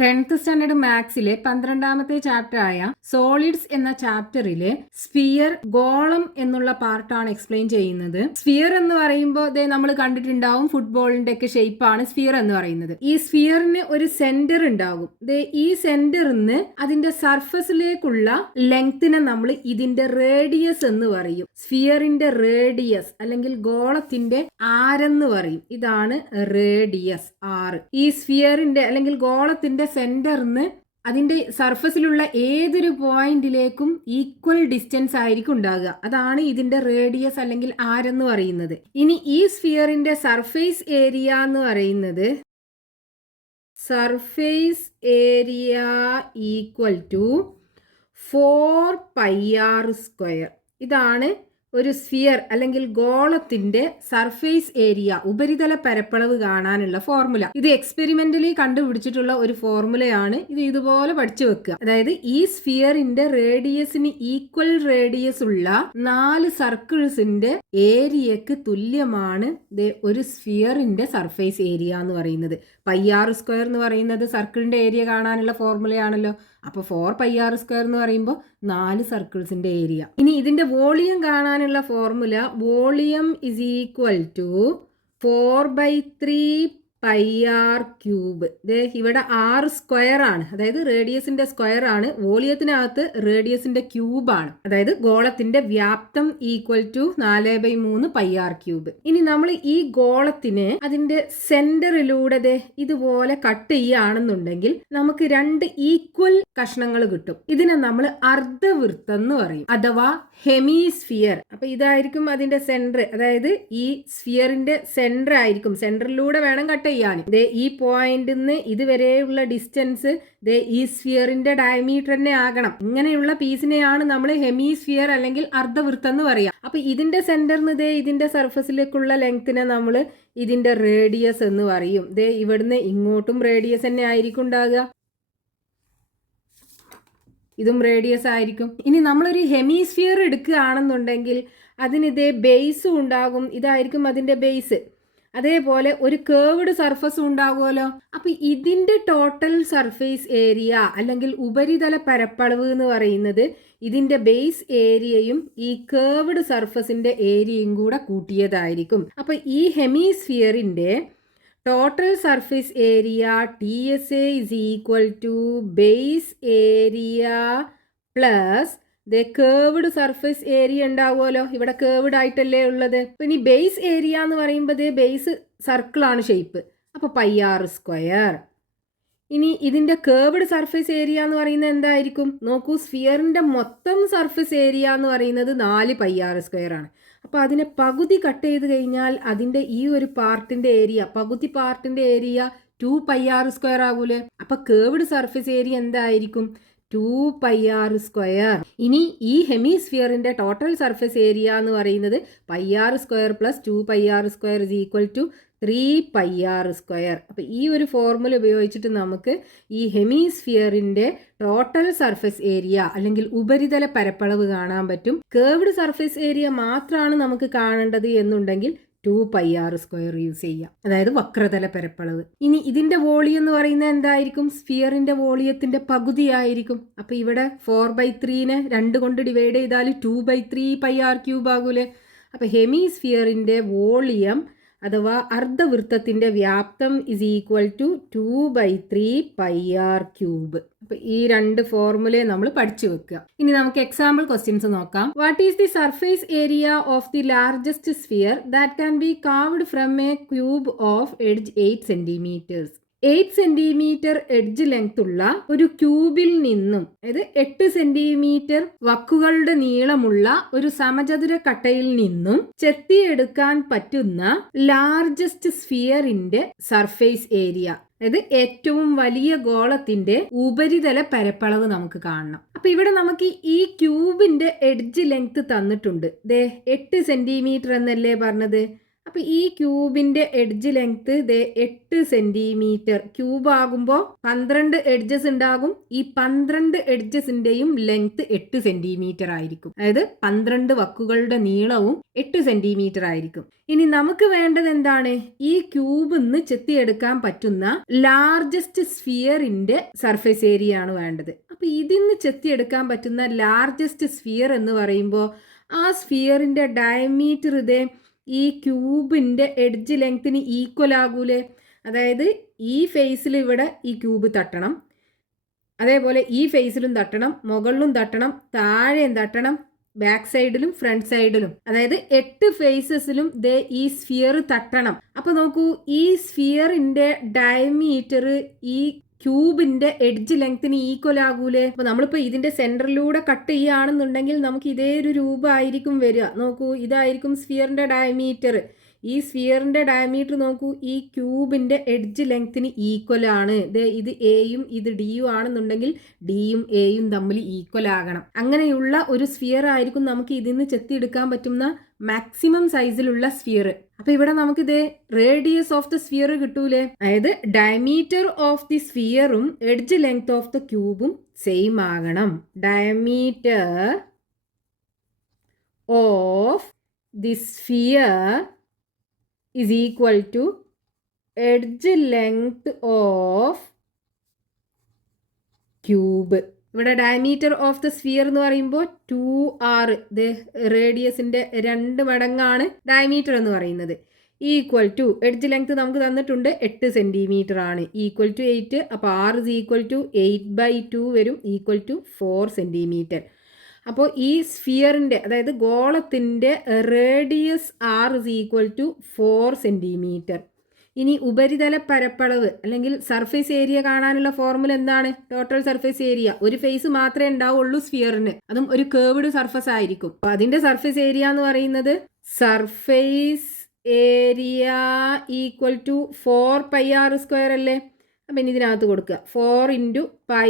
10th standard മാത്സിലെ 12ാമത്തെ chapter ആയ solids എന്ന ചാപ്റ്ററിലെ sphere ഗോളം എന്നുള്ള പാർട്ടാണ് എക്സ്പ്ലെയിൻ ചെയ്യുന്നത്. സ്ഫിയർ എന്ന് പറയുമ്പോൾ നമ്മൾ കണ്ടിട്ടുണ്ടാവും ഫുട്ബോളിന്റെ ഒക്കെ ഷേപ്പാണ് സ്ഫിയർ എന്ന് പറയുന്നത്. ഈ സ്ഫിയറിന് ഒരു സെന്റർ ഉണ്ടാകും. ഈ സെന്ററിന്ന് അതിന്റെ സർഫസിലേക്കുള്ള ലെങ്തിനെ നമ്മൾ ഇതിന്റെ റേഡിയസ് എന്ന് പറയും. സ്ഫിയറിന്റെ റേഡിയസ് അല്ലെങ്കിൽ ഗോളത്തിന്റെ ആരെന്ന് പറയും. ഇതാണ് റേഡിയസ് ആർ. ഈ സ്ഫിയറിന്റെ അല്ലെങ്കിൽ ഗോളത്തിന്റെ സെന്ററിന്ന് അതിന്റെ സർഫസിലുള്ള ഏതൊരു പോയിന്റിലേക്കും ഈക്വൽ ഡിസ്റ്റൻസ് ആയിരിക്കും ഉണ്ടാകുക. അതാണ് ഇതിന്റെ റേഡിയസ് അല്ലെങ്കിൽ ആരെന്ന് പറയുന്നത്. ഇനി ഈ സ്ഫിയറിന്റെ സർഫേസ് ഏരിയ എന്ന് പറയുന്നത് surface area equal to 4πr². ഇതാണ് ഒരു സ്ഫിയർ അല്ലെങ്കിൽ ഗോളത്തിന്റെ സർഫേസ് ഏരിയ, ഉപരിതല പരപ്പളവ് കാണാനുള്ള ഫോർമുല. ഇത് എക്സ്പെരിമെന്റലി കണ്ടുപിടിച്ചിട്ടുള്ള ഒരു ഫോർമുലയാണ്. ഇത് ഇതുപോലെ പഠിച്ചു വെക്കുക. അതായത് ഈ സ്ഫിയറിന്റെ റേഡിയസിന് ഈക്വൽ റേഡിയസ് ഉള്ള 4 സർക്കിൾസിന്റെ ഏരിയക്ക് തുല്യമാണ് ഒരു സ്ഫിയറിന്റെ സർഫേസ് ഏരിയ എന്ന് പറയുന്നത്. πr² എന്ന് പറയുന്നത് സർക്കിളിന്റെ ഏരിയ കാണാനുള്ള ഫോർമുലയാണല്ലോ. അപ്പോൾ 4πr² എന്ന് പറയുമ്പോൾ 4 സർക്കിൾസിന്റെ ഏരിയ. ഇനി ഇതിന്റെ വോളിയം കാണാനുള്ള formula volume is equal to 4/3πr³. ഇവിടെ r² ആണ്, അതായത് റേഡിയസിന്റെ സ്ക്വയർ ആണ്. വോളിയത്തിനകത്ത് റേഡിയസിന്റെ ക്യൂബ് ആണ്. അതായത് ഗോളത്തിന്റെ വ്യാപ്തം ഈക്വൽ ടു 4/3πr³. ഇനി നമ്മൾ ഈ ഗോളത്തിന് അതിന്റെ സെന്ററിലൂടെ ഇതുപോലെ കട്ട് ചെയ്യുകയാണെന്നുണ്ടെങ്കിൽ നമുക്ക് 2 ഈക്വൽ കഷ്ണങ്ങൾ കിട്ടും. ഇതിനെ നമ്മൾ അർദ്ധവൃത്തം എന്ന് പറയും, അഥവാ ഹെമിസ്ഫിയർ. അപ്പൊ ഇതായിരിക്കും അതിന്റെ സെന്റർ. അതായത് ഈ സ്ഫിയറിന്റെ സെന്റർ ആയിരിക്കും. സെന്ററിലൂടെ വേണം കട്ട് ചെയ്യാൻ. ഈ പോയിന്റിൽ നിന്ന് ഇതുവരെയുള്ള ഡിസ്റ്റൻസ് ഈ സ്ഫിയറിന്റെ ഡയമീറ്റർ തന്നെ ആകണം. ഇങ്ങനെയുള്ള പീസിനെയാണ് നമ്മൾ ഹെമിസ്ഫിയർ അല്ലെങ്കിൽ അർദ്ധവൃത്തം എന്ന് പറയാം. അപ്പൊ ഇതിന്റെ സെന്ററിന് ഇതിന്റെ സർഫസിലേക്കുള്ള ലെങ്തിനെ നമ്മൾ ഇതിന്റെ റേഡിയസ് എന്ന് പറയും. ഇവിടുന്ന് ഇങ്ങോട്ടും റേഡിയസ് തന്നെ ആയിരിക്കും ഉണ്ടാകുക. ഇതും റേഡിയസ് ആയിരിക്കും. ഇനി നമ്മളൊരു ഹെമിസ്ഫിയർ എടുക്കുകയാണെന്നുണ്ടെങ്കിൽ അതിന് ബേസ് ഉണ്ടാകും. ഇതായിരിക്കും അതിന്റെ ബേസ്. അതേപോലെ ഒരു കേർവ്ഡ് സർഫസ് ഉണ്ടാകുമല്ലോ. അപ്പൊ ഇതിന്റെ ടോട്ടൽ സർഫേസ് ഏരിയ അല്ലെങ്കിൽ ഉപരിതല പരപ്പളവ് എന്ന് പറയുന്നത് ഇതിന്റെ ബേസ് ഏരിയയും ഈ കേർവ്ഡ് സർഫസിന്റെ ഏരിയയും കൂടെ കൂട്ടിയതായിരിക്കും. അപ്പൊ ഈ ഹെമിസ്ഫിയറിന്റെ total surface area TSA is equal to base area plus curved surface area ഉണ്ടാവുമല്ലോ. ഇവിടെ കേർവ്ഡ് ആയിട്ടല്ലേ ഉള്ളത്. ഇനി ബേസ് ഏരിയ എന്ന് പറയുമ്പോൾ ബേസ് സർക്കിളാണ് ഷേപ്പ്. അപ്പോൾ πr². ഇനി ഇതിന്റെ കേർവ്ഡ് സർഫേസ് ഏരിയ എന്ന് പറയുന്നത് എന്തായിരിക്കും? നോക്കൂ, സ്ഫിയറിന്റെ മൊത്തം സർഫേസ് ഏരിയ എന്ന് പറയുന്നത് 4πr² ആണ്. അപ്പോൾ അതിനെ പകുതി കട്ട് ചെയ്ത് കഴിഞ്ഞാൽ അതിന്റെ ഈ ഒരു പാർട്ടിന്റെ ഏരിയ, പകുതി പാർട്ടിന്റെ ഏരിയ 2πr² ആകൂലേ. അപ്പൊ കേർവ്ഡ് സർഫേസ് ഏരിയ എന്തായിരിക്കും? 2πr². ഇനി ഈ ഹെമിസ്ഫിയറിന്റെ ടോട്ടൽ സർഫേസ് ഏരിയ എന്ന് പറയുന്നത് πr² plus 2πr² is equal to 3πr². അപ്പൊ ഈ ഒരു ഫോർമുല ഉപയോഗിച്ചിട്ട് നമുക്ക് ഈ ഹെമിസ്ഫിയറിന്റെ ടോട്ടൽ സർഫേസ് ഏരിയ അല്ലെങ്കിൽ ഉപരിതല പരപ്പളവ് കാണാൻ പറ്റും. കേർവ്ഡ് സർഫേസ് ഏരിയ മാത്രമാണ് നമുക്ക് കാണേണ്ടത് എന്നുണ്ടെങ്കിൽ 2πr² യൂസ് ചെയ്യാം, അതായത് വക്രതല പരപ്പളവ്. ഇനി ഇതിന്റെ വോളിയം എന്ന് പറയുന്നത് എന്തായിരിക്കും? സ്ഫിയറിന്റെ വോളിയത്തിന്റെ പകുതി ആയിരിക്കും. അപ്പൊ ഇവിടെ 4/3നെ 2 കൊണ്ട് ഡിവൈഡ് ചെയ്താൽ 2/3πr³ ആകൂലേ. അപ്പൊ ഹെമിസ്ഫിയറിന്റെ വോളിയം അഥവാ അർദ്ധവൃത്തത്തിന്റെ വ്യാപ്തം ഇസ് ഈക്വൽ ടു 2/3πr³. അപ്പൊ ഈ 2 ഫോർമുലയെ നമ്മൾ പഠിച്ചു വെക്കുക. ഇനി നമുക്ക് എക്സാമ്പിൾ ക്വസ്റ്റ്യൻസ് നോക്കാം. What is the surface area of the largest sphere that can be carved from A cube of edge 8 cm? 8 centimetre edge length ഉള്ള ഒരു ക്യൂബിൽ നിന്നും, അതായത് 8 സെന്റിമീറ്റർ വക്കുകളുടെ നീളമുള്ള ഒരു സമചതുര കട്ടയിൽ നിന്നും ചെത്തിയെടുക്കാൻ പറ്റുന്ന ലാർജസ്റ്റ് സ്ഫിയറിന്റെ സർഫേസ് ഏരിയ, അതായത് ഏറ്റവും വലിയ ഗോളത്തിന്റെ ഉപരിതല പരപ്പളവ് നമുക്ക് കാണണം. അപ്പൊ ഇവിടെ നമുക്ക് ഈ ക്യൂബിന്റെ എഡ്ജ് ലെങ്ത് തന്നിട്ടുണ്ട്. 8 സെന്റിമീറ്റർ എന്നല്ലേ പറഞ്ഞത്. അപ്പൊ അപ്പോൾ ഈ ക്യൂബിൻ്റെ എഡ്ജ് ലെങ്ത് 8 സെൻറ്റിമീറ്റർ. ക്യൂബ് ആകുമ്പോൾ 12 എഡ്ജസ് ഉണ്ടാകും. ഈ 12 എഡ്ജസിൻ്റെയും ലെങ്ത് 8 സെൻറ്റിമീറ്റർ ആയിരിക്കും. അതായത് 12 വക്കുകളുടെ നീളവും 8 സെൻറ്റിമീറ്റർ ആയിരിക്കും. ഇനി നമുക്ക് വേണ്ടത് എന്താണ്? ഈ ക്യൂബിൽ നിന്ന് ചെത്തിയെടുക്കാൻ പറ്റുന്ന ലാർജസ്റ്റ് സ്ഫിയറിൻ്റെ സർഫേസ് ഏരിയ ആണ് വേണ്ടത്. അപ്പോൾ ഇതിൽ നിന്ന് ചെത്തിയെടുക്കാൻ പറ്റുന്ന ലാർജസ്റ്റ് സ്ഫിയർ എന്ന് പറയുമ്പോൾ ആ സ്ഫിയറിൻ്റെ ഡയമീറ്റർ ഈ ക്യൂബിൻ്റെ എഡ്ജ് ലെങ്ത്തിന് ഈക്വൽ ആകൂലേ? അതായത് ഈ ഫേസിൽ ഇവിടെ ഈ ക്യൂബ് തട്ടണം, അതേപോലെ ഈ ഫേസിലും തട്ടണം, മുകളിലും തട്ടണം, താഴെയും തട്ടണം, ബാക്ക് സൈഡിലും ഫ്രണ്ട് സൈഡിലും, അതായത് 8 ഫേസസിലും ഈ സ്ഫിയർ തട്ടണം. അപ്പോൾ നോക്കൂ, ഈ സ്ഫിയറിൻ്റെ ഡയമീറ്റർ ഈ ക്യൂബിന്റെ എഡ്ജ് ലെങ്ത്തിന് ഈക്വൽ ആകൂലേ? അപ്പൊ നമ്മളിപ്പോ ഇതിന്റെ സെന്ററിലൂടെ കട്ട് ചെയ്യുകയാണെന്നുണ്ടെങ്കിൽ നമുക്ക് ഇതേ ഒരു രൂപമായിരിക്കും വരിക. നോക്കൂ, ഇതായിരിക്കും സ്ഫിയറിന്റെ ഡയമീറ്റർ. ഈ സ്ഫിയറിന്റെ ഡയമീറ്റർ നോക്കൂ, ഈ ക്യൂബിന്റെ എഡ്ജ് ലെങ്ത്തിന് ഈക്വൽ ആണ്. ഇത് എയും ഇത് ഡിയും ആണെന്നുണ്ടെങ്കിൽ ഡിയും എയും തമ്മിൽ ഈക്വൽ ആകണം. അങ്ങനെയുള്ള ഒരു സ്ഫിയർ ആയിരിക്കും നമുക്ക് ഇതിൽ നിന്ന് ചെത്തിയെടുക്കാൻ പറ്റുന്ന മാക്സിമം സൈസിലുള്ള സ്ഫിയർ. അപ്പൊ ഇവിടെ നമുക്ക് റേഡിയസ് ഓഫ് ദ സ്ഫിയർ കിട്ടൂലേ? അതായത് ഡയമീറ്റർ ഓഫ് ദി സ്ഫിയറും എഡ്ജ് ലെങ്ത് ഓഫ് ദ ക്യൂബും സെയിം ആകണം. Diameter of the sphere is equal to edge length of cube. ഇവിടെ ഡയമീറ്റർ ഓഫ് ദ സ്ഫിയർ എന്ന് പറയുമ്പോൾ 2r, റേഡിയസിന്റെ 2 മടങ്ങാണ് ഡയമീറ്റർ എന്ന് പറയുന്നത്. ഈക്വൽ ടു എഡ്ജ് ലെങ്ത് നമുക്ക് തന്നിട്ടുണ്ട് 8 സെൻറ്റിമീറ്റർ ആണ്. ഈക്വൽ ടു 8, അപ്പോൾ r is equal to 8/2 വരും, ഈക്വൽ ടു 4 സെൻറ്റിമീറ്റർ. അപ്പോൾ ഈ സ്ഫിയറിൻ്റെ, അതായത് ഗോളത്തിൻ്റെ radius r is equal to 4 centimetre. ഇനി ഉപരിതല പരപ്പളവ് അല്ലെങ്കിൽ സർഫേസ് ഏരിയ കാണാനുള്ള ഫോർമുല എന്താണ്? Total surface area. ഒരു ഫേസ് മാത്രമേ ഉണ്ടാവുള്ളൂ സ്ഫിയറിന്, അതും ഒരു കേർവ്ഡ് സർഫസ് ആയിരിക്കും. അപ്പോൾ അതിൻ്റെ സർഫേസ് ഏരിയ എന്ന് പറയുന്നത് surface area equal to 4πr² അല്ലേ? അപ്പം ഇനി ഇതിനകത്ത് കൊടുക്കുക 4 × π ×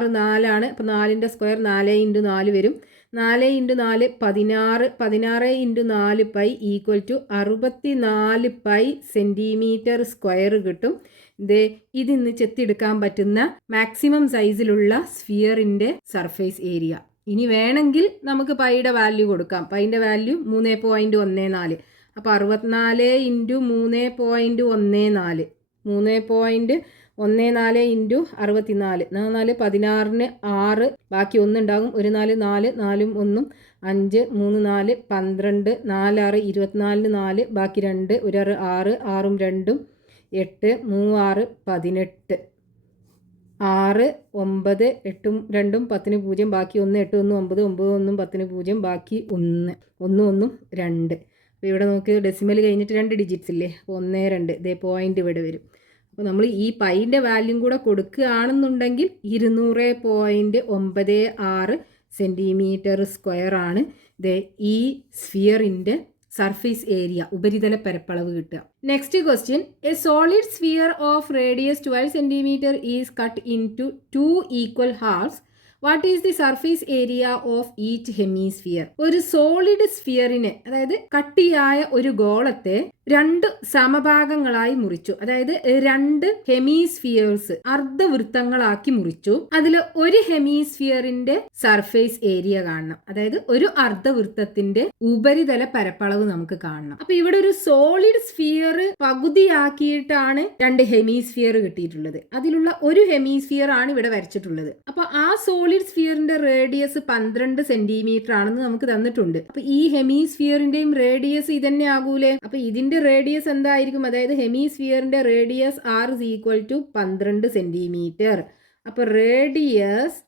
r 4 ആണ്. അപ്പോൾ 4ൻ്റെ സ്ക്വയർ 4 × 4 വരും. 4 × 4 16, 16 × 4 π ഈക്വൽ ടു 64 π സെൻറ്റിമീറ്റർ സ്ക്വയർ കിട്ടും. ഇതിൽ നിന്ന് ചെത്തിയെടുക്കാൻ പറ്റുന്ന മാക്സിമം സൈസിലുള്ള സ്ഫിയറിൻ്റെ സർഫേസ് ഏരിയ. ഇനി വേണമെങ്കിൽ നമുക്ക് പൈയുടെ വാല്യൂ കൊടുക്കാം. പൈൻ്റെ വാല്യൂ 3.14. അപ്പോൾ 64 × 3.14, 3.14 × 64, 4 16ന് 6, ബാക്കി 1 ഉണ്ടാകും, 1 4 4, 4 1 5, 3 4 12, 4 6 24ന് 4, ബാക്കി 2, 1 6, 6 2 8, 3 6 18, 6 9 8 2 10 0, ബാക്കി 1 8 1 9, 9 1 10 0, ബാക്കി 1 1 1 2. അപ്പോൾ ഇവിടെ നമുക്ക് ഡെസിമൽ കഴിഞ്ഞിട്ട് 2 ഡിജിറ്റ്സ് ഇല്ലേ? 1 2 പോയിന്റ് ഇവിടെ വരും. അപ്പോൾ നമ്മൾ ഈ പൈൻ്റെ വാല്യൂം കൂടെ കൊടുക്കുകയാണെന്നുണ്ടെങ്കിൽ 200.96 സെൻറ്റിമീറ്റർ സ്ക്വയർ ആണ് ഈ സ്ഫിയറിൻ്റെ സർഫേസ് ഏരിയ, ഉപരിതല പരപ്പളവ് കിട്ടുക. Next question, a solid sphere of radius 12 centimetre is cut into 2 equal halves. What is the surface area of each hemisphere? ഒരു സോളിഡ് സ്ഫിയറിനെ, അതായത് കട്ടിയായ ഒരു ഗോളത്തെ 2 സമഭാഗങ്ങളായി മുറിച്ചു. അതായത് 2 ഹെമിസ്ഫിയേഴ്സ് അർദ്ധവൃത്തങ്ങളാക്കി മുറിച്ചു. അതിൽ ഒരു ഹെമിസ്ഫിയറിന്റെ സർഫേസ് ഏരിയ കാണണം. അതായത് ഒരു അർദ്ധവൃത്തത്തിന്റെ ഉപരിതല പരപ്പളവ് നമുക്ക് കാണണം. അപ്പൊ ഇവിടെ ഒരു സോളിഡ് സ്ഫിയർ പകുതിയാക്കിയിട്ടാണ് 2 ഹെമിസ്ഫിയർ കിട്ടിയിട്ടുള്ളത്. അതിലുള്ള ഒരു ഹെമിസ്ഫിയർ ആണ് ഇവിടെ വരച്ചിട്ടുള്ളത്. അപ്പൊ ആ സോളിഡ് സ്ഫിയറിന്റെ റേഡിയസ് 12 സെന്റിമീറ്റർ ആണെന്ന് നമുക്ക് തന്നിട്ടുണ്ട്. അപ്പൊ ഈ ഹെമിസ്ഫിയറിന്റെയും റേഡിയസ് ഇതന്നെ ആകൂലേ? അപ്പൊ ഇതിന്റെ റേഡിയസ് എന്തായിരിക്കും? അതായത് ഹെമിസ്ഫിയറിന്റെ radius r is equal to 12 centimetre. അപ്പൊ radius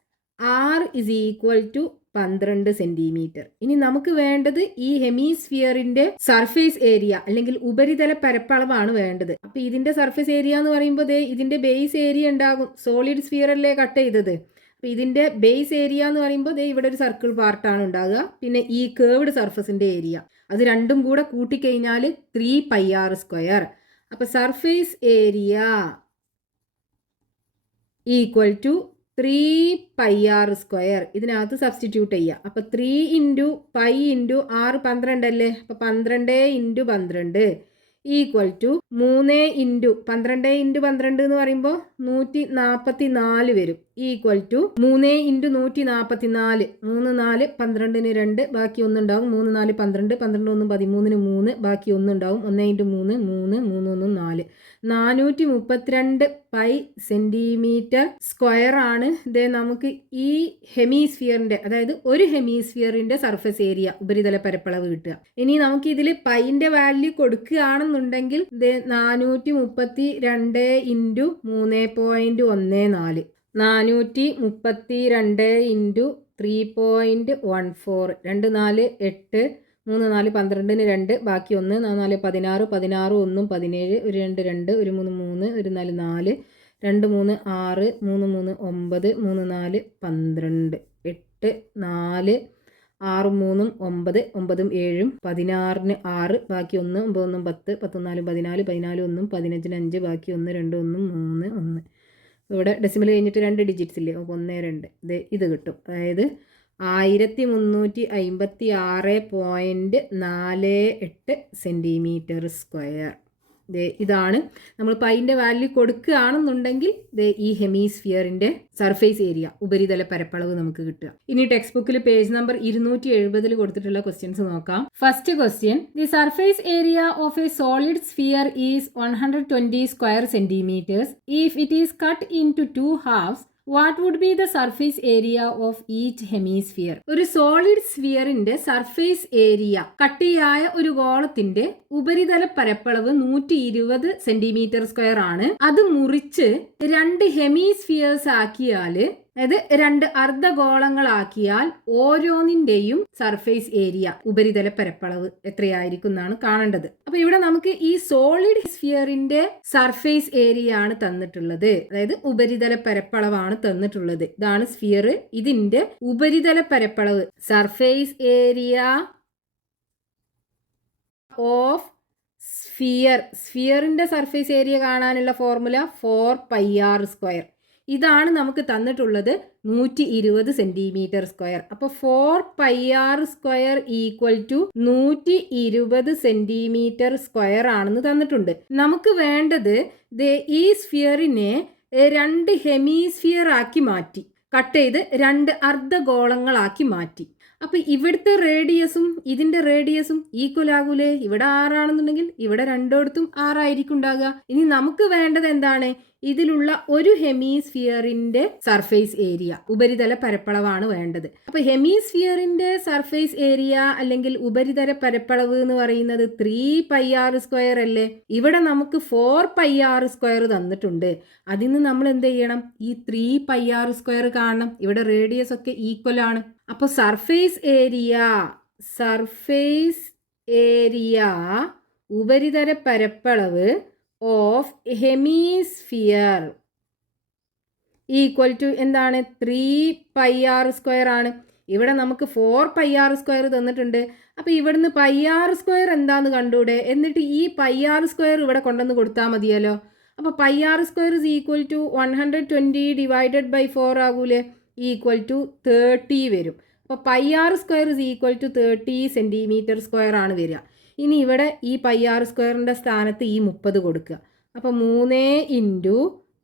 r is equal to 12 centimetre. ഇനി നമുക്ക് വേണ്ടത് ഈ ഹെമിസ്ഫിയറിന്റെ സർഫേസ് ഏരിയ അല്ലെങ്കിൽ ഉപരിതല പരപ്പളവാണ് വേണ്ടത്. അപ്പൊ ഇതിന്റെ സർഫേസ് ഏരിയ എന്ന് പറയുമ്പോൾ ഇതിന്റെ ബേസ് ഏരിയ ഉണ്ടാകും. സോളിഡ് സ്ഫിയർ അല്ലേ കട്ട് ചെയ്തത്. അപ്പോൾ ഇതിന്റെ ബേസ് ഏരിയ എന്ന് പറയുമ്പോൾ ഇവിടെ ഒരു സർക്കിൾ പാർട്ടാണ് ഉണ്ടാകുക. പിന്നെ ഈ കേർവ്ഡ് സർഫസിന്റെ ഏരിയ, അത് രണ്ടും കൂടെ കൂട്ടിക്കഴിഞ്ഞാൽ 3πr². അപ്പോൾ surface area equal to 3πr². ഇതിനകത്ത് സബ്സ്റ്റിറ്റ്യൂട്ട് ചെയ്യുക. അപ്പോൾ 3 × π × 6 12 അല്ലേ. അപ്പോൾ 12 × 12 ഈക്വൽ ടു 3 × 12 × 12 എന്ന് പറയുമ്പോൾ 144 വരും. Equal to 3 × 144. 3 4 12ന് 2 ബാക്കി 1 ഉണ്ടാവും. 3 4 12 12 1 13ന് 3 ബാക്കി 1 ഉണ്ടാവും. 1 × 3 3 3 1 4 432 പൈ സെന്റിമീറ്റർ സ്ക്വയർ ആണ് ഇത് നമുക്ക് ഈ ഹെമിസ്ഫിയറിന്റെ, അതായത് ഒരു ഹെമിസ്ഫിയറിന്റെ സർഫസ് ഏരിയ, ഉപരിതല പരപ്പളവ് കിട്ടുക. ഇനി നമുക്ക് ഇതിൽ പൈന്റെ വാല്യൂ കൊടുക്കുകയാണെന്നുണ്ടെങ്കിൽ ഇത് 432 × 3.14 432 × 3.14 2 4 8 3 4 12ന് 2 ബാക്കി 1 4 16 16 1 17 1 2 2 1 3 3 1 4 4 2 3 6 3 3 9 3 4 12 8 4 6 3 9 9 7 16ന് 6 ബാക്കി 1 9 1 10 10 4 14 14 1 15ന് 5 ബാക്കി 1 2 1 3 1. ഇവിടെ ഡെസിമൽ കഴിഞ്ഞിട്ട് 2 ഡിജിറ്റ്സ് ഇല്ലേ, 1 2 ഇത് കിട്ടും. അതായത് 1346.48 സെൻറ്റിമീറ്റർ സ്ക്വയർ. ഇതാണ് നമ്മൾ പൈൻ്റെ വാല്യൂ കൊടുക്കുകയാണെന്നുണ്ടെങ്കിൽ ഈ ഹെമിസ്ഫിയറിന്റെ സർഫേസ് ഏരിയ, ഉപരിതല പരപ്പളവ് നമുക്ക് കിട്ടുക. ഇനി ടെക്സ്റ്റ് ബുക്കിൽ പേജ് നമ്പർ 270 കൊടുത്തിട്ടുള്ള ക്വസ്റ്റ്യൻസ് നോക്കാം. First question, the surface area of a solid sphere is 120 square centimetres. If it is cut into 2 halves, what would be the surface area of each hemisphere? ഒരു solid സ്ഫിയറിന്റെ surface area, കട്ടിയായ ഒരു ഗോളത്തിന്റെ ഉപരിതല പരപ്പളവ് 120 centimetre square ആണ്. അത് മുറിച്ച് 2 ഹെമിസ്ഫിയേഴ്സ് ആക്കിയാല്, അതായത് 2 അർദ്ധഗോളങ്ങളാക്കിയാൽ ഓരോന്നിന്റെയും സർഫേസ് ഏരിയ, ഉപരിതല പരപ്പളവ് എത്രയായിരിക്കും എന്നാണ് കാണേണ്ടത്. അപ്പൊ ഇവിടെ നമുക്ക് ഈ സോളിഡ് സ്ഫിയറിന്റെ സർഫേസ് ഏരിയ ആണ് തന്നിട്ടുള്ളത്, അതായത് ഉപരിതല പരപ്പളവാണ് തന്നിട്ടുള്ളത്. ഇതാണ് സ്ഫിയർ, ഇതിന്റെ ഉപരിതല പരപ്പളവ്, സർഫേസ് ഏരിയ ഓഫ് സ്ഫിയർ. സ്ഫിയറിന്റെ സർഫേസ് ഏരിയ കാണാനുള്ള ഫോർമുല 4πr². ഇതാണ് നമുക്ക് തന്നിട്ടുള്ളത് 120 സെന്റിമീറ്റർ സ്ക്വയർ. അപ്പോൾ 4πr² equal to 120 centimetre square ആണെന്ന് തന്നിട്ടുണ്ട്. നമുക്ക് വേണ്ടത് ഈ സ്ഫിയറിനെ 2 ഹെമിസ്ഫിയർ ആക്കി മാറ്റി, കട്ട് ചെയ്ത് 2 അർദ്ധഗോളങ്ങളാക്കി മാറ്റി. അപ്പൊ ഇവിടുത്തെ റേഡിയസും ഇതിന്റെ റേഡിയസും ഈക്വൽ ആകൂലേ? ഇവിടെ 6 ആണെന്നുണ്ടെങ്കിൽ ഇവിടെ രണ്ടിടത്തും 6 ആയിരിക്കും ഉണ്ടാകുക. ഇനി നമുക്ക് വേണ്ടത് എന്താണ്? ഇതിലുള്ള ഒരു ഹെമിസ്ഫിയറിന്റെ സർഫേസ് ഏരിയ, ഉപരിതല പരപ്പളവാണ് വേണ്ടത്. അപ്പൊ ഹെമിസ്ഫിയറിന്റെ സർഫേസ് ഏരിയ അല്ലെങ്കിൽ ഉപരിതല പരപ്പളവ് എന്ന് പറയുന്നത് 3πr² അല്ലേ? ഇവിടെ നമുക്ക് 4πr² തന്നിട്ടുണ്ട്. അതിന് നമ്മൾ എന്ത് ചെയ്യണം? ഈ 3πr² കാണണം. ഇവിടെ റേഡിയസ് ഒക്കെ ഈക്വൽ ആണ്. അപ്പൊ സർഫേസ് ഏരിയ ഉപരിതല പരപ്പളവ് ഓഫ് ഹെമിസ്ഫിയർ ഈക്വൽ ടു എന്താണ്? 3πr² ആണ്. ഇവിടെ നമുക്ക് 4πr² തന്നിട്ടുണ്ട്. അപ്പൊ ഇവിടുന്ന് πr² എന്താന്ന് കണ്ടൂടെ? എന്നിട്ട് ഈ πr² ഇവിടെ കൊണ്ടുവന്ന് കൊടുത്താൽ മതിയല്ലോ. അപ്പൊ πr² equal to 120 divided by 4 ആകൂലേ? ഈക്വൽ ടു 30 വരും. അപ്പോൾ πr² equal to 30 centimetre square ആണ് വരിക. ഇനി ഇവിടെ ഈ πr² സ്ഥാനത്ത് ഈ 30 കൊടുക്കുക. അപ്പോൾ 3 ×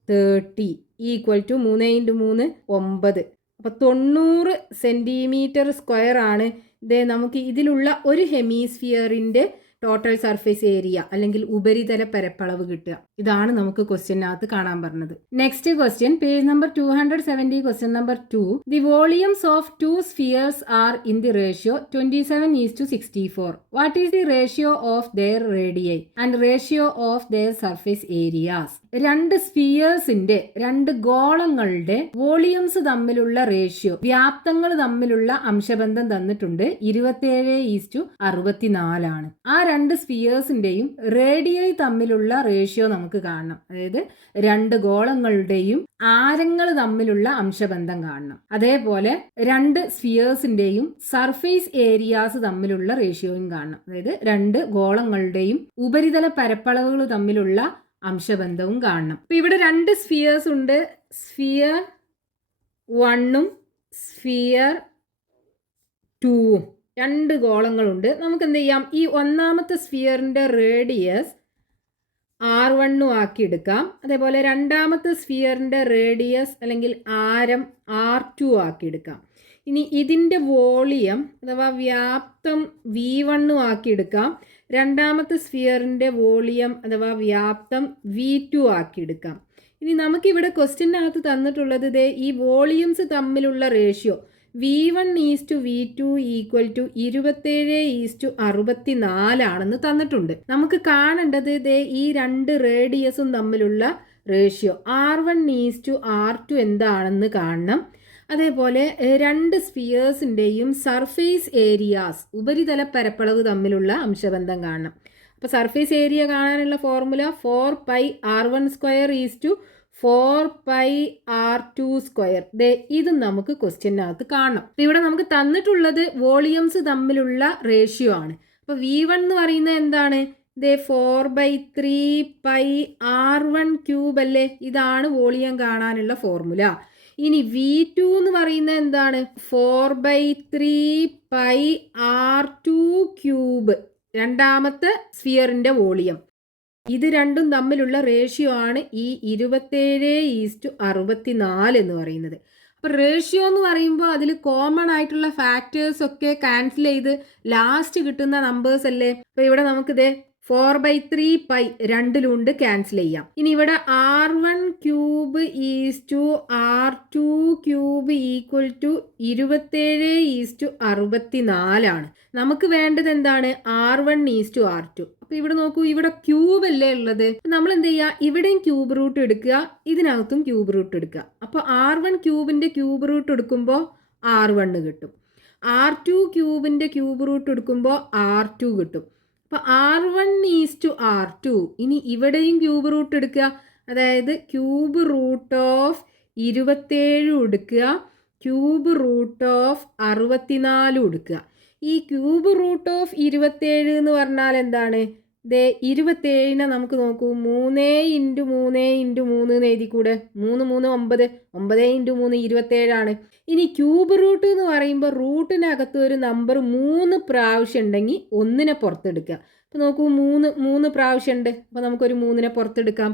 30 ഈക്വൽ ടു 3 × 3 9. അപ്പോൾ 90 സെന്റിമീറ്റർ സ്ക്വയർ ആണ് നമുക്ക് ഇതിലുള്ള ഒരു ഹെമിസ്ഫിയറിന്റെ ടോട്ടൽ സർഫേസ് ഏരിയ അല്ലെങ്കിൽ ഉപരിതല പരപ്പളവ് കിട്ടുക. ഇതാണ് നമുക്ക് ക്വസ്റ്റ്യനകത്ത് കാണാൻ പറഞ്ഞത്. Next question, page number 270, question number 2. The volumes of 2 spheres are in the ratio 27:64. What is the ratio of their radii and ratio of their surface areas? 2 സ്ഫിയേഴ്സിന്റെ, 2 ഗോളങ്ങളുടെ വോളിയംസ് തമ്മിലുള്ള റേഷ്യോ, വ്യാപ്തങ്ങൾ തമ്മിലുള്ള അംശബന്ധം തന്നിട്ടുണ്ട്. 27:64 ആണ്. ആ 2 സ്ഫിയേഴ്സിന്റെയും റേഡിയൈ തമ്മിലുള്ള റേഷ്യോ നമുക്ക് കാണണം. അതായത് 2 ഗോളങ്ങളുടെയും ആരങ്ങൾ തമ്മിലുള്ള അംശബന്ധം കാണണം. അതേപോലെ 2 സ്ഫിയേഴ്സിന്റെയും സർഫേസ് ഏരിയാസ് തമ്മിലുള്ള റേഷ്യോയും കാണണം. അതായത് 2 ഗോളങ്ങളുടെയും ഉപരിതല പരപ്പളവുകൾ തമ്മിലുള്ള അംശബന്ധവും കാണണം. ഇപ്പൊ ഇവിടെ 2 സ്ഫിയേഴ്സ് ഉണ്ട്. സ്ഫിയർ 1ഉം സ്ഫിയർ 2ഉം 2 ഗോളങ്ങളുണ്ട്. നമുക്ക് എന്ത് ചെയ്യാം, ഈ ഒന്നാമത്തെ സ്ഫിയറിൻ്റെ റേഡിയസ് R1 ആക്കി എടുക്കാം. അതേപോലെ രണ്ടാമത്തെ സ്ഫിയറിൻ്റെ റേഡിയസ് അല്ലെങ്കിൽ ആരം R2 ആക്കി എടുക്കാം. ഇനി ഇതിൻ്റെ വോളിയം അഥവാ വ്യാപ്തം V1 ആക്കി എടുക്കാം. രണ്ടാമത്തെ സ്ഫിയറിൻ്റെ വോളിയം അഥവാ വ്യാപ്തം V2 ആക്കി എടുക്കാം. ഇനി നമുക്കിവിടെ ക്വസ്റ്റ്യനകത്ത് തന്നിട്ടുള്ളത് ദേ ഈ വോളിയംസ് തമ്മിലുള്ള റേഷ്യോ V1:V2 27:64 ആണെന്ന് തന്നിട്ടുണ്ട്. നമുക്ക് കാണേണ്ടത് ദേ ഈ രണ്ട് റേഡിയസും തമ്മിലുള്ള റേഷ്യോ R1:R2 എന്താണെന്ന് കാണണം. അതേപോലെ രണ്ട് സ്ഫിയേഴ്സിൻ്റെയും സർഫേസ് ഏരിയാസ് ഉപരിതല പരപ്പളവ് തമ്മിലുള്ള അംശബന്ധം കാണണം. അപ്പോൾ സർഫേസ് ഏരിയ കാണാനുള്ള ഫോർമുല 4πr1² 4πr2². ഇതും നമുക്ക് ക്വസ്റ്റ്യനകത്ത് കാണണം. അപ്പോൾ ഇവിടെ നമുക്ക് തന്നിട്ടുള്ളത് വോളിയംസ് തമ്മിലുള്ള റേഷ്യോ ആണ്. അപ്പോൾ V1 എന്ന് പറയുന്നത് എന്താണ്? 4/3πr1³ അല്ലേ? ഇതാണ് വോളിയം കാണാനുള്ള ഫോർമുല. ഇനി V2 എന്ന് പറയുന്നത് എന്താണ്? 4/3πr2³ രണ്ടാമത്തെ സ്ഫിയറിൻ്റെ വോളിയം. ഇത് രണ്ടും തമ്മിലുള്ള റേഷ്യോ ആണ് ഈ 27:64 എന്ന് പറയുന്നത്. അപ്പോൾ റേഷ്യോ എന്ന് പറയുമ്പോൾ അതിൽ കോമൺ ആയിട്ടുള്ള ഫാക്ടേഴ്സ് ഒക്കെ ക്യാൻസൽ ചെയ്ത് ലാസ്റ്റ് കിട്ടുന്ന നമ്പേഴ്സ് അല്ലേ. അപ്പോൾ ഇവിടെ നമുക്കിത് 4/3π രണ്ടിലുണ്ട് ക്യാൻസൽ ചെയ്യാം. ഇനി ഇവിടെ R1³ R2³27:64 ആണ്. നമുക്ക് വേണ്ടത് എന്താണ്? R1:R2. അപ്പോൾ ഇവിടെ നോക്കൂ, ഇവിടെ ക്യൂബ് അല്ലേ ഉള്ളത്. നമ്മൾ എന്ത് ചെയ്യുക, ഇവിടെയും ക്യൂബ് റൂട്ട് എടുക്കുക, ഇതിനകത്തും ക്യൂബ് റൂട്ട് എടുക്കുക. അപ്പോൾ R1³ ക്യൂബ് റൂട്ട് എടുക്കുമ്പോൾ R1 കിട്ടും. R2³ ക്യൂബ് റൂട്ട് എടുക്കുമ്പോൾ R2 കിട്ടും. അപ്പോൾ R1:R2. ഇനി ഇവിടെയും ക്യൂബ് റൂട്ട് എടുക്കുക, അതായത് ക്യൂബ് റൂട്ട് ഓഫ് 27 എടുക്കുക, ക്യൂബ് റൂട്ട് ഓഫ് 64 എടുക്കുക. ഈ ക്യൂബ് റൂട്ട് ഓഫ് 27 എന്ന് പറഞ്ഞാൽ എന്താണ്? 27നെ നമുക്ക് നോക്കൂ, 3 × 3 × 3 എന്ന് എഴുതി കൂടെ. 3 3 9, 9 × 3 27 ആണ്. ഇനി ക്യൂബ് റൂട്ട് എന്ന് പറയുമ്പോൾ റൂട്ടിനകത്ത് ഒരു നമ്പർ 3 പ്രാവശ്യം ഉണ്ടെങ്കിൽ ഒന്നിനെ പുറത്തെടുക്കുക. അപ്പോൾ നോക്കൂ, 3 പ്രാവശ്യം ഉണ്ട്. അപ്പോൾ നമുക്കൊരു 3നെ പുറത്തെടുക്കാം.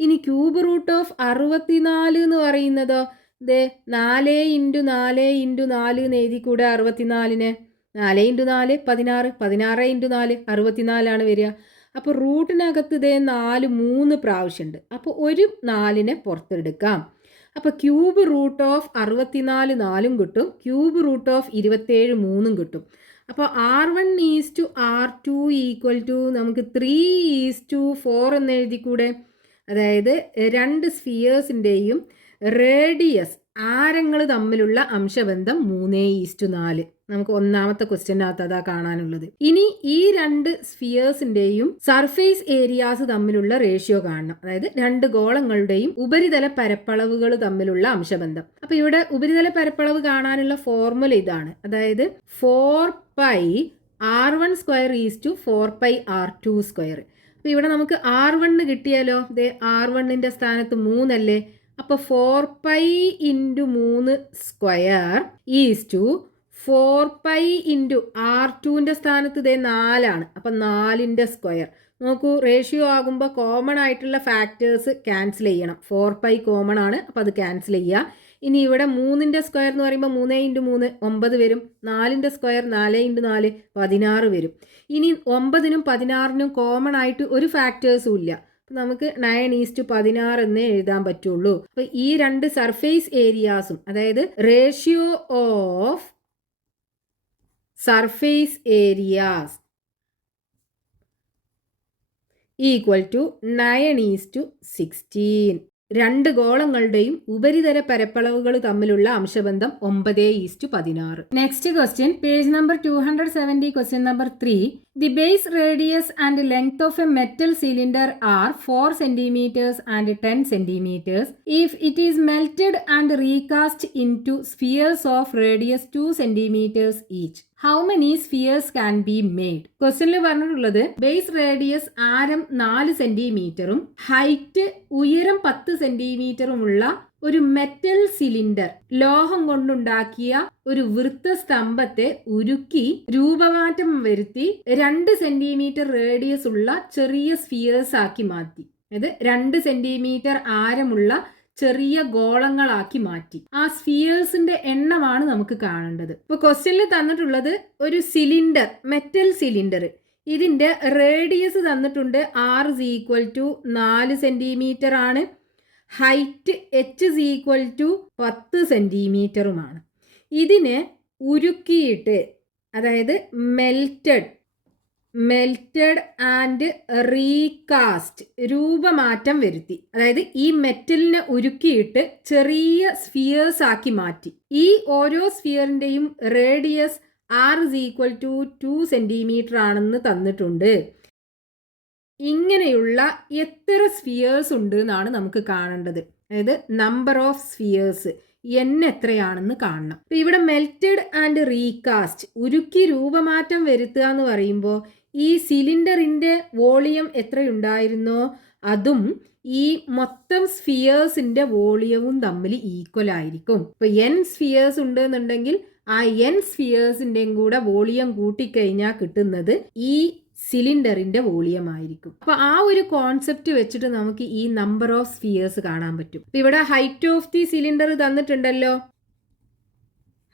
ഇനി ക്യൂബ് റൂട്ട് ഓഫ് 64 എന്ന് പറയുന്നതോ 4 × 4 × 4 എന്ന് എഴുതി കൂടെ. 64നെ 4 × 4 16, 16 × 4 64 വരിക. അപ്പോൾ റൂട്ടിനകത്ത് 4 3 പ്രാവശ്യം ഉണ്ട്. അപ്പോൾ ഒരു 4നെ പുറത്തെടുക്കാം. അപ്പോൾ ക്യൂബ് റൂട്ട് ഓഫ് 64 4 കിട്ടും, ക്യൂബ് റൂട്ട് ഓഫ് 27 3 കിട്ടും. അപ്പോൾ R1:R2 നമുക്ക് 3:4 എന്ന് എഴുതിക്കൂടെ. അതായത് രണ്ട് സ്ഫിയേഴ്സിൻ്റെയും റേഡിയസ് ആരങ്ങൾ തമ്മിലുള്ള അംശബന്ധം 3:4. നമുക്ക് ഒന്നാമത്തെ ക്വസ്റ്റ്യനകത്ത് അതാ കാണാനുള്ളത്. ഇനി ഈ രണ്ട് സ്ഫിയേഴ്സിൻ്റെയും സർഫേസ് ഏരിയാസ് തമ്മിലുള്ള റേഷ്യോ കാണണം. അതായത് രണ്ട് ഗോളങ്ങളുടെയും ഉപരിതല പരപ്പളവുകൾ തമ്മിലുള്ള അംശബന്ധം. അപ്പോൾ ഇവിടെ ഉപരിതല പരപ്പളവ് കാണാനുള്ള ഫോർമുല ഇതാണ്. അതായത് 4πr1² 4πr2². അപ്പോൾ ഇവിടെ നമുക്ക് R1 കിട്ടിയാലോ. R1ൻ്റെ സ്ഥാനത്ത് 3 അല്ലേ. അപ്പോൾ 4π × 3² 4π × R2ൻ്റെ സ്ഥാനത്ത് 4 ആണ്. അപ്പം 4ൻ്റെ സ്ക്വയർ. നോക്കൂ, റേഷ്യോ ആകുമ്പോൾ കോമൺ ആയിട്ടുള്ള ഫാക്ടേഴ്സ് ക്യാൻസൽ ചെയ്യണം. 4π കോമൺ ആണ്, അപ്പോൾ അത് ക്യാൻസൽ ചെയ്യുക. ഇനി ഇവിടെ 3ൻ്റെ സ്ക്വയർ എന്ന് പറയുമ്പോൾ 3 × 3 9 വരും. 4ൻ്റെ സ്ക്വയർ 4 × 4 16 വരും. ഇനി 9നും 16നും കോമൺ ആയിട്ട് ഒരു ഫാക്ടേഴ്സും ഇല്ല. നമുക്ക് 9:16 എന്നേ എഴുതാൻ പറ്റുള്ളൂ. അപ്പോൾ ഈ രണ്ട് സർഫേസ് ഏരിയാസും, അതായത് റേഷ്യോ ഓഫ് സർഫേസ് ഏരിയാസ് = 9:16. രണ്ട് ഗോളങ്ങളുടെയും ഉപരിതല പരപ്പളവുകൾ തമ്മിലുള്ള അംശബന്ധം 9:16. Next question, page number 270, question number 3. The base radius and length of a metal cylinder are 4 centimeters and 10 centimeters. If it is melted and recast into spheres of radius 2 centimeters each, how many spheres can be made? ക്വസ്റ്റ്യനിൽ പറഞ്ഞിട്ടുള്ളത് base radius ആരം 4 സെന്റിമീറ്ററും height ഉയരം 10 സെന്റിമീറ്ററുമുള്ള ഒരു metal cylinder, ലോഹം കൊണ്ടുണ്ടാക്കിയ ഒരു വൃത്തസ്തംഭത്തെ ഉരുക്കി രൂപമാറ്റം വരുത്തി 2 സെന്റിമീറ്റർ റേഡിയസ് ഉള്ള ചെറിയ സ്ഫിയേഴ്സ് ആക്കി മാറ്റി. അത് 2 സെന്റിമീറ്റർ ആരമുള്ള ചെറിയ ഗോളങ്ങളാക്കി മാറ്റി. ആ സ്ഫിയേഴ്സിന്റെ എണ്ണമാണ് നമുക്ക് കാണേണ്ടത്. ഇപ്പൊ ക്വസ്റ്റ്യനിൽ തന്നിട്ടുള്ളത് ഒരു സിലിണ്ടർ, മെറ്റൽ സിലിണ്ടർ, ഇതിന്റെ റേഡിയസ് തന്നിട്ടുണ്ട് r = 4 സെന്റിമീറ്റർ ആണ്. Height h = 10 സെന്റിമീറ്ററുമാണ്. ഇതിനെ ഉരുക്കിയിട്ട്, അതായത് മെൽറ്റഡ് ആൻഡ് റീകാസ്റ്റ്, രൂപമാറ്റം വരുത്തി. അതായത് ഈ മെറ്റലിനെ ഉരുക്കിയിട്ട് ചെറിയ സ്ഫിയേഴ്സ് ആക്കി മാറ്റി. ഈ ഓരോ സ്ഫിയറിന്റെയും റേഡിയസ് r = 2 സെന്റിമീറ്റർ ആണെന്ന് തന്നിട്ടുണ്ട്. ഇങ്ങനെയുള്ള എത്ര സ്ഫിയേഴ്സ് ഉണ്ട് എന്നാണ് നമുക്ക് കാണേണ്ടത്. അതായത് നമ്പർ ഓഫ് സ്ഫിയേഴ്സ് n എത്രയാണെന്ന് കാണണം. ഇവിടെ മെൽറ്റഡ് ആൻഡ് റീകാസ്റ്റ്, ഉരുക്കി രൂപമാറ്റം വരുത്തുക എന്ന് പറയുമ്പോൾ ഈ സിലിണ്ടറിന്റെ വോളിയം എത്രയുണ്ടായിരുന്നോ അതും ഈ മൊത്തം സ്ഫിയേഴ്സിന്റെ വോളിയവും തമ്മിൽ ഈക്വൽ ആയിരിക്കും. ഇപ്പൊ n സ്ഫിയേഴ്സ് ഉണ്ട് എന്നുണ്ടെങ്കിൽ ആ n സ്ഫിയേഴ്സിന്റെയും കൂടെ വോളിയം കൂട്ടിക്കഴിഞ്ഞാൽ കിട്ടുന്നത് ഈ സിലിണ്ടറിന്റെ വോളിയം ആയിരിക്കും. അപ്പൊ ആ ഒരു കോൺസെപ്റ്റ് വെച്ചിട്ട് നമുക്ക് ഈ നമ്പർ ഓഫ് സ്ഫിയേഴ്സ് കാണാൻ പറ്റും. ഇവിടെ ഹൈറ്റ് ഓഫ് ദി സിലിണ്ടർ തന്നിട്ടുണ്ടല്ലോ.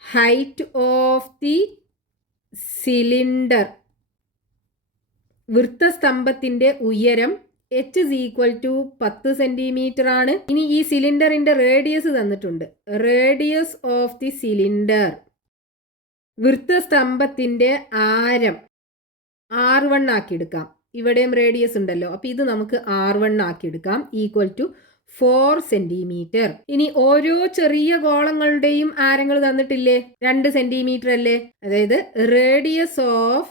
ഹൈറ്റ് ഓഫ് ദി സിലിണ്ടർ, വൃത്തസ്തംഭത്തിന്റെ ഉയരം h = 10 സെന്റിമീറ്റർ ആണ്. ഇനി ഈ സിലിണ്ടറിന്റെ റേഡിയസ് തന്നിട്ടുണ്ട്. റേഡിയസ് ഓഫ് ദി സിലിണ്ടർ, വൃത്തസ്തംഭത്തിന്റെ ആരം r1 ആക്കി എടുക്കാം. ഇവിടെയും റേഡിയസ് ഉണ്ടല്ലോ, അപ്പൊ ഇത് നമുക്ക് r1 ആക്കി എടുക്കാം, = 4 സെന്റിമീറ്റർ. ഇനി ഓരോ ചെറിയ ഗോളങ്ങളുടെയും ആരങ്ങൾ തന്നിട്ടില്ലേ, 2 സെന്റിമീറ്റർ അല്ലേ. അതായത് radius of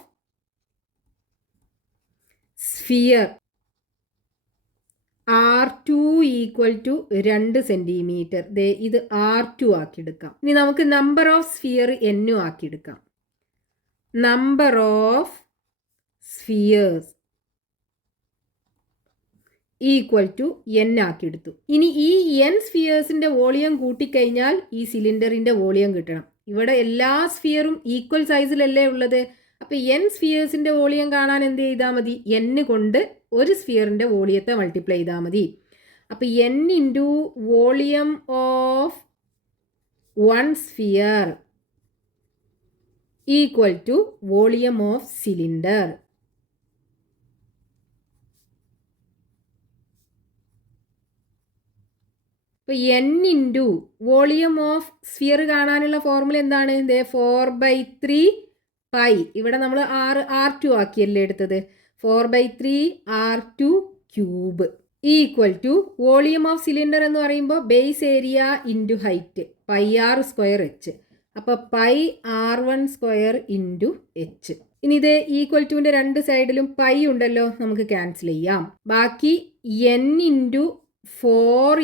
sphere r2 = 2 centimetre. ഇത് r2 ആക്കി എടുക്കാം. ഇനി നമുക്ക് നമ്പർ ഓഫ് സ്ഫിയർ n ആക്കി എടുക്കാം. നമ്പർ ഓഫ് സ്ഫിയേഴ്സ് = n ആക്കി എടുത്തു. ഇനി ഈ n സ്ഫിയേഴ്സിന്റെ വോളിയം കൂട്ടിക്കഴിഞ്ഞാൽ ഈ സിലിണ്ടറിന്റെ വോളിയം കിട്ടണം. ഇവിടെ എല്ലാ സ്ഫിയറും ഈക്വൽ സൈസിലല്ലേ ഉള്ളത്. അപ്പൊ n സ്ഫിയേഴ്സിന്റെ വോളിയം കാണാൻ എന്ത് ചെയ്താൽ മതി, n കൊണ്ട് ഒരു സ്ഫിയറിന്റെ വോളിയത്തെ മൾട്ടിപ്ലൈ ചെയ്താൽ മതി. അപ്പൊ n × volume of 1 sphere = volume of cylinder. ഇപ്പൊ n × വോളിയം ഓഫ് സ്ഫിയർ കാണാനുള്ള ഫോർമുല എന്താണ്, 4/3 പൈ. ഇവിടെ നമ്മൾ r2 ആക്കിയല്ലേ എടുത്തത്. 4/3 r2 cube = volume of cylinder എന്ന് പറയുമ്പോൾ ബേസ് ഏരിയ × ഹൈറ്റ് πr²h. അപ്പൊ πr1² × h. ഇനി ഇത് =ന്റെ രണ്ട് സൈഡിലും പൈ ഉണ്ടല്ലോ, നമുക്ക് ക്യാൻസൽ ചെയ്യാം. ബാക്കി n × 4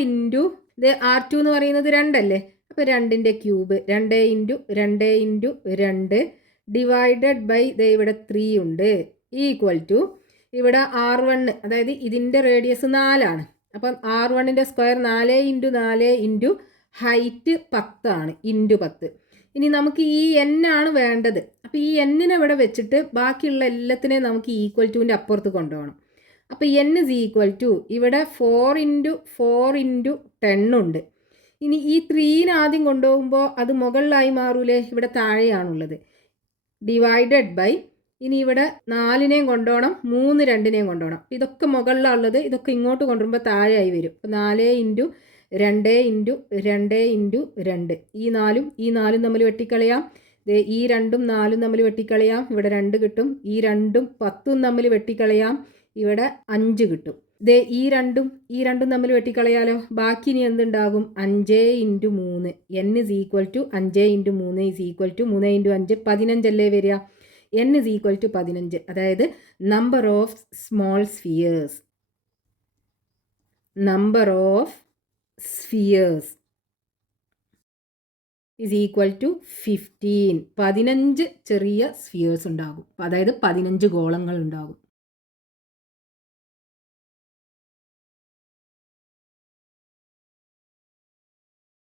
× r2 എന്ന് പറയുന്നത് 2 അല്ലേ. അപ്പൊ 2ന്റെ ക്യൂബ്, 2 × 2 × 2 ഡിവൈഡഡ് ബൈ ഇവിടെ 3 ഉണ്ട്, = ഇവിടെ r1, അതായത് ഇതിന്റെ റേഡിയസ് 4 ആണ്. അപ്പം r1ന്റെ സ്ക്വയർ 4 × 4 × ഹൈറ്റ് 10 ആണ്, × 10. ഇനി നമുക്ക് ഈ n ആണ് വേണ്ടത്. അപ്പൊ ഈ n-നെ ഇവിടെ വെച്ചിട്ട് ബാക്കിയുള്ള എല്ലാത്തിനെയും നമുക്ക് =ന്റെ അപ്പുറത്ത് കൊണ്ടുപോകണം. അപ്പൊ n = ഇവിടെ 4 × 4 × 10 ഉണ്ട്. ഇനി ഈ 3-നെ ആദ്യം കൊണ്ടുപോകുമ്പോൾ അത് മുകളിലായി മാറൂലേ, ഇവിടെ താഴെയാണുള്ളത്, ഡിവൈഡഡ് ബൈ, ഇനി ഇവിടെ 4-നെയും കൊണ്ടുപോകണം, 3 2-നെയും കൊണ്ടുപോകണം. ഇതൊക്കെ മുകളിലുള്ളത്, ഇതൊക്കെ ഇങ്ങോട്ട് കൊണ്ടുവരുമ്പോൾ താഴെയായി വരും. 4 × 2 × 2 × 2, ഈ 4ഉം ഈ 4ഉം തമ്മിൽ വെട്ടിക്കളയാം. ഈ 2ഉം 4ഉം തമ്മിൽ വെട്ടിക്കളയാം, ഇവിടെ 2 കിട്ടും. ഈ 2ഉം 10ഉം തമ്മിൽ വെട്ടിക്കളയാം, ഇവിടെ 5 കിട്ടും. ഈ 2ഉം ഈ 2ഉം തമ്മിൽ വെട്ടിക്കളയാലോ, ബാക്കി ഇനി എന്തുണ്ടാകും, 5 × 3. n = 5 × 3 = 3 × 5 15 അല്ലേ വരിക. n = 15. അതായത് number of small spheres, number of spheres = 15. 15 ചെറിയ സ്ഫിയേഴ്സ് ഉണ്ടാകും, അതായത് 15 ഗോളങ്ങൾ ഉണ്ടാകും.